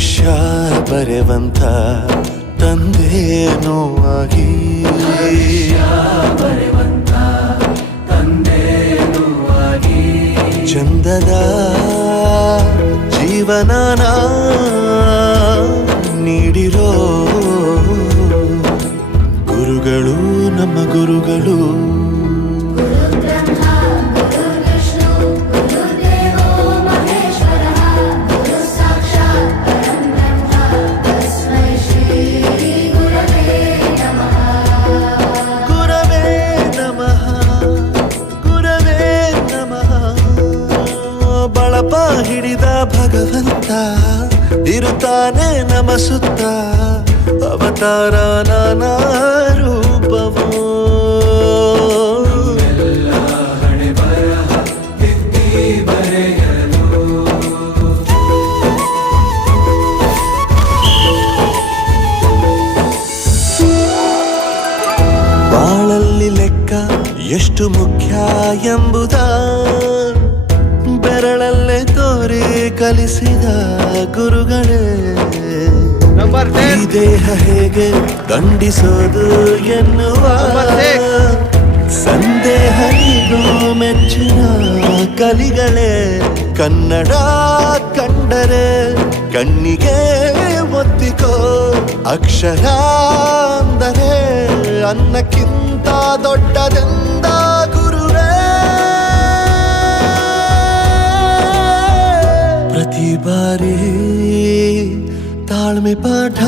ಭವಿಷ್ಯ ಬರೆವಂತ ತಂದೇನೋ ಆಗಿ ಚಂದದ ಜೀವನನ ನೀಡಿರೋ ಗುರುಗಳು ನಮ್ಮ ಗುರುಗಳು. ಬಳಪ ಹಿಡಿದ ಭಗವಂತ ಇರುತ್ತಾನೆ ನಮ ಸುತ್ತ, ಅವತಾರ ನಾನಾ ರೂಪವೋ. ಬಾಳಲ್ಲಿ ಲೆಕ್ಕ ಎಷ್ಟು ಮುಖ್ಯ ಎಂಬುದ ಬೆರಳಲ್ಲೇ ತೋರಿ ಕಲಿಸಿದ ಗುರುಗಳೇ. ಈ ದೇಹ ಹೇಗೆ ದಂಡಿಸೋದು ಎನ್ನುವ ಸಂದೇಹನಿಗೂ ಮೆಚ್ಚಿನ ಕಲಿಗಳೇ. ಕನ್ನಡ ಕಂಡರೆ ಕಣ್ಣಿಗೆ ಒತ್ತಿಕೋ, ಅಕ್ಷರ ಅಂದರೆ ಅನ್ನಕ್ಕಿಂತ ದೊಡ್ಡದೆಂದ ಗುರುವೇ. ಪ್ರತಿ ಬಾರಿ ತಾಳ್ಮೆ ಪಾಠ